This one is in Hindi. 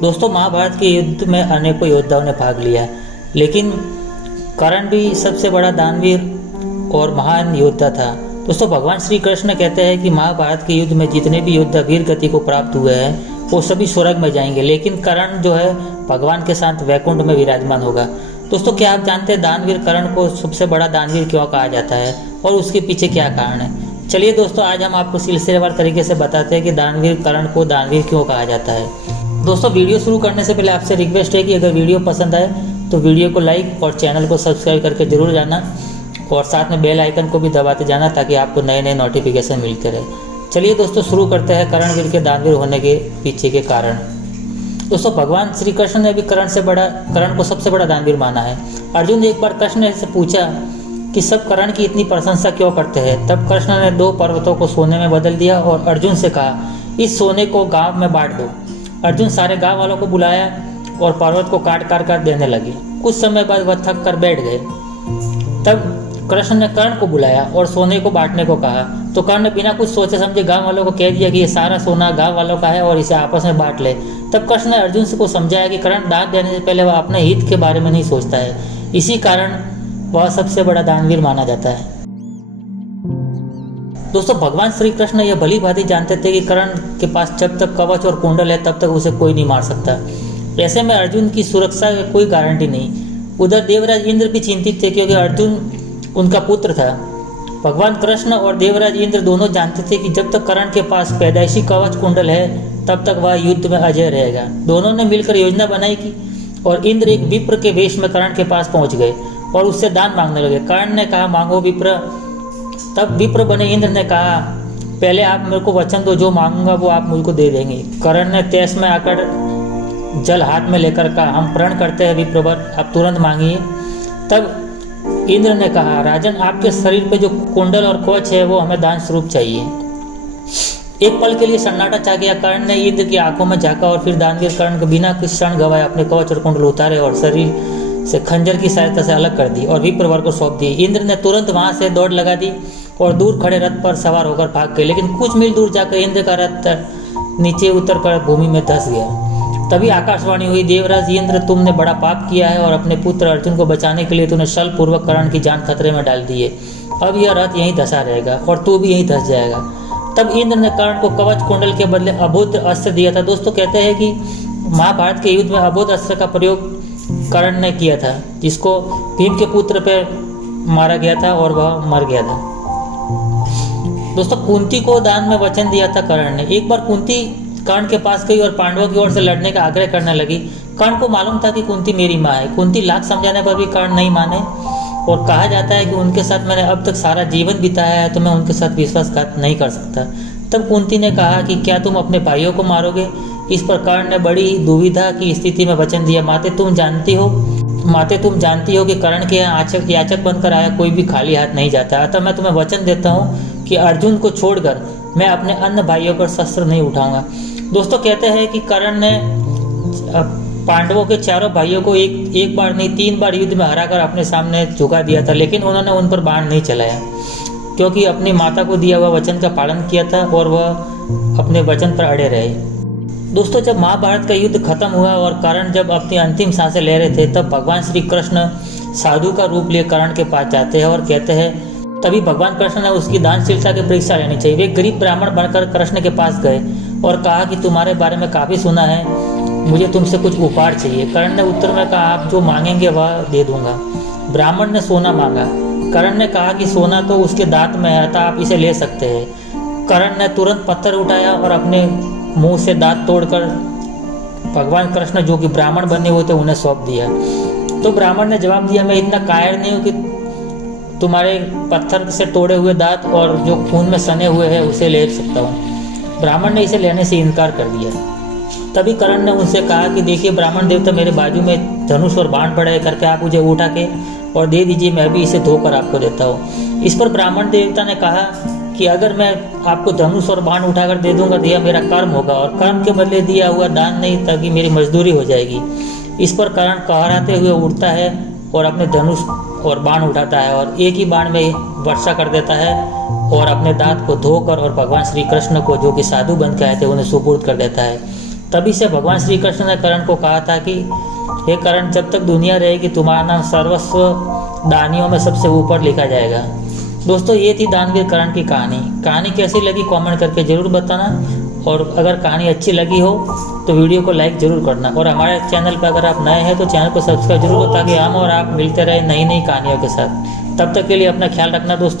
दोस्तों, महाभारत के युद्ध में अनेकों योद्धाओं ने भाग लिया, लेकिन कर्ण भी सबसे बड़ा दानवीर और महान योद्धा था। दोस्तों, भगवान श्री कृष्ण कहते हैं कि महाभारत के युद्ध में जितने भी योद्धा वीर गति को प्राप्त हुए हैं वो सभी स्वर्ग में जाएंगे, लेकिन कर्ण जो है भगवान के साथ वैकुंठ में विराजमान होगा। दोस्तों, क्या आप जानते हैं दानवीर कर्ण को सबसे बड़ा दानवीर क्यों कहा जाता है और उसके पीछे क्या कारण है? चलिए दोस्तों, आज हम आपको सिलसिलेवार तरीके से बताते हैं कि दानवीर कर्ण को दानवीर क्यों कहा जाता है। दोस्तों, वीडियो शुरू करने से पहले आपसे रिक्वेस्ट है कि अगर वीडियो पसंद आए तो वीडियो को लाइक और चैनल को सब्सक्राइब करके जरूर जाना और साथ में बेल आइकन को भी दबाते जाना ताकि आपको नए नए नोटिफिकेशन मिलते रहे। चलिए दोस्तों, शुरू करते हैं कर्णवीर के दानवीर होने के पीछे के कारण। दोस्तों, भगवान श्री कृष्ण ने भी कर्ण को सबसे बड़ा दानवीर माना है। अर्जुन ने एक बार कृष्ण से पूछा कि सब कर्ण की इतनी प्रशंसा क्यों करते हैं। तब कृष्ण ने 2 पर्वतों को सोने में बदल दिया और अर्जुन से कहा, इस सोने को गांव में बांट दो। अर्जुन सारे गांव वालों को बुलाया और पर्वत को काट कर देने लगे। कुछ समय बाद वह थक कर बैठ गए। तब कृष्ण ने कर्ण को बुलाया और सोने को बांटने को कहा, तो कर्ण ने बिना कुछ सोचे समझे गांव वालों को कह दिया कि ये सारा सोना गांव वालों का है और इसे आपस में बांट ले। तब कृष्ण ने अर्जुन को समझाया कि कर्ण दान देने से पहले वह अपने हित के बारे में नहीं सोचता है, इसी कारण वह सबसे बड़ा दानवीर माना जाता है। दोस्तों, भगवान श्री कृष्ण यह भली भांति जानते थे कि कर्ण के पास जब तक कवच और कुंडल है तब तक उसे कोई नहीं मार सकता। ऐसे में अर्जुन की सुरक्षा की कोई गारंटी नहीं। उधर देवराज इंद्र भी चिंतित थे क्योंकि अर्जुन उनका पुत्र था। भगवान कृष्ण और देवराज इंद्र दोनों जानते थे कि जब तक कर्ण के पास पैदाइशी कवच कुंडल है तब तक वह युद्ध में अजय रहेगा। दोनों ने मिलकर योजना बनाई की और इंद्र एक विप्र के वेश में कर्ण के पास पहुंच गए और उससे दान मांगने लगे। कर्ण ने कहा, मांगो विप्र। तब विप्र बने इंद्र ने कहा, पहले आप मेरे को वचन दो, जो मांगूंगा वो आप मुझको दे देंगे। कर्ण ने तेज में आकर जल हाथ में लेकर कहा, हम प्रण करते हैं विप्रवर, आप तुरंत मांगिए। तब इंद्र ने कहा, राजन, आपके शरीर पे जो कुंडल और कवच है वो हमें दान स्वरूप चाहिए। एक पल के लिए सन्नाटा छा गया। कर्ण ने इंद्र की आंखों में झांका और फिर दानवीर कर्ण को बिना कुछ क्षण गवाए अपने कवच और कुंडल उतारे और शरीर से खंजर की सहायता से अलग कर दी और विप्रवर को सौंप दी। इंद्र ने तुरंत वहां से दौड़ लगा दी और दूर खड़े रथ पर सवार होकर भाग गए, लेकिन कुछ मील दूर जाकर इंद्र का रथ नीचे उतरकर भूमि में धंस गया। तभी आकाशवाणी हुई, देवराज इंद्र, तुमने बड़ा पाप किया है और अपने पुत्र अर्जुन को बचाने के लिए तूने छल पूर्वक कर्ण की जान खतरे में डाल दी है। अब यह रथ यहीं धंसा रहेगा और तू भी यहीं धंस जाएगा। तब इंद्र ने कर्ण को कवच कुंडल के बदले अबोध अस्त्र दिया था। दोस्तों, कहते हैं कि महाभारत के युद्ध में अबोध अस्त्र का प्रयोग कर्ण ने किया था, जिसको भीम के पुत्र पे मारा गया था और वह मर गया था। दोस्तों, कुंती को दान में वचन दिया था कर्ण ने। एक बार कुंती कर्ण के पास गई और पांडवों की ओर से लड़ने का आग्रह करने लगी। कर्ण को मालूम था कि कुंती मेरी माँ है। कुंती लाख समझाने पर भी कर्ण नहीं माने और कहा जाता है कि उनके साथ मैंने अब तक सारा जीवन बिताया है तो मैं उनके साथ विश्वासघात नहीं कर सकता। तब कुंती ने कहा कि क्या तुम अपने भाइयों को मारोगे? इस पर कर्ण ने बड़ी दुविधा की स्थिति में वचन दिया, माते तुम जानती हो कि कर्ण के यहाँ याचक बनकर आया कोई भी खाली हाथ नहीं जाता। अतः मैं तुम्हें वचन देता हूँ कि अर्जुन को छोड़कर मैं अपने अन्य भाइयों पर शस्त्र नहीं उठाऊंगा। दोस्तों, कहते हैं कि कर्ण ने पांडवों के चारों भाइयों को एक बार नहीं 3 बार युद्ध में हराकर अपने सामने झुका दिया था, लेकिन उन्होंने उन पर बाण नहीं चलाया क्योंकि अपनी माता को दिया हुआ वचन का पालन किया था और वह अपने वचन पर अड़े रहे। दोस्तों, जब महाभारत का युद्ध खत्म हुआ और कर्ण जब अपनी अंतिम सांसें ले रहे थे तब भगवान श्री कृष्ण साधु का रूप लिए कर्ण के पास जाते हैं और कहते हैं, तभी भगवान कृष्ण ने उसकी दानशीलता की परीक्षा लेनी चाहिए। वे गरीब ब्राह्मण बनकर कृष्ण के पास गए और कहा कि तुम्हारे बारे में काफ़ी सुना है, मुझे तुमसे कुछ उपहार चाहिए। कर्ण ने उत्तर में कहा, आप जो मांगेंगे वह दे दूंगा। ब्राह्मण ने सोना मांगा। कर्ण ने कहा कि सोना तो उसके दांत में है, अतः आप इसे ले सकते हैं। कर्ण ने तुरंत पत्थर उठाया और अपने मुंह से दांत तोड़कर भगवान कृष्ण, जो कि ब्राह्मण बने हुए थे, उन्हें सौंप दिया। तो ब्राह्मण ने जवाब दिया, मैं इतना कायर नहीं हूँ कि तुम्हारे पत्थर से तोड़े हुए दांत और जो खून में सने हुए हैं उसे ले सकता हूँ। ब्राह्मण ने इसे लेने से इनकार कर दिया। तभी कर्ण ने उनसे कहा कि देखिए ब्राह्मण देवता, मेरे बाजू में धनुष और बाण पड़े हैं, करके आप मुझे उठा के और दे दीजिए, मैं भी इसे धोकर आपको देता हूँ। इस पर ब्राह्मण देवता ने कहा कि अगर मैं आपको धनुष और बाण उठाकर दे दूंगा तो यह मेरा कर्म होगा और कर्म के बदले दिया हुआ दान नहीं, ताकि मेरी मजदूरी हो जाएगी। इस पर कर्ण कहराते हुए उठता है और अपने धनुष और बाण उठाता है और एक ही बाण में वर्षा कर देता है और अपने दांत को धोकर और भगवान श्री कृष्ण को, जो कि साधु बन के आए थे, उन्हें सुपुर्द कर देता है। तभी से भगवान श्री कृष्ण ने कर्ण को कहा था कि हे कर्ण, जब तक दुनिया रहेगी तुम्हारा नाम सर्वस्व दानियों में सबसे ऊपर लिखा जाएगा। दोस्तों, ये थी दानवीर कर्ण की कहानी कैसी लगी कमेंट करके ज़रूर बताना, और अगर कहानी अच्छी लगी हो तो वीडियो को लाइक ज़रूर करना, और हमारे चैनल पर अगर आप नए हैं तो चैनल को सब्सक्राइब जरूर करो, ताकि हम और आप मिलते रहे नई नई कहानियों के साथ। तब तक के लिए अपना ख्याल रखना दोस्तों।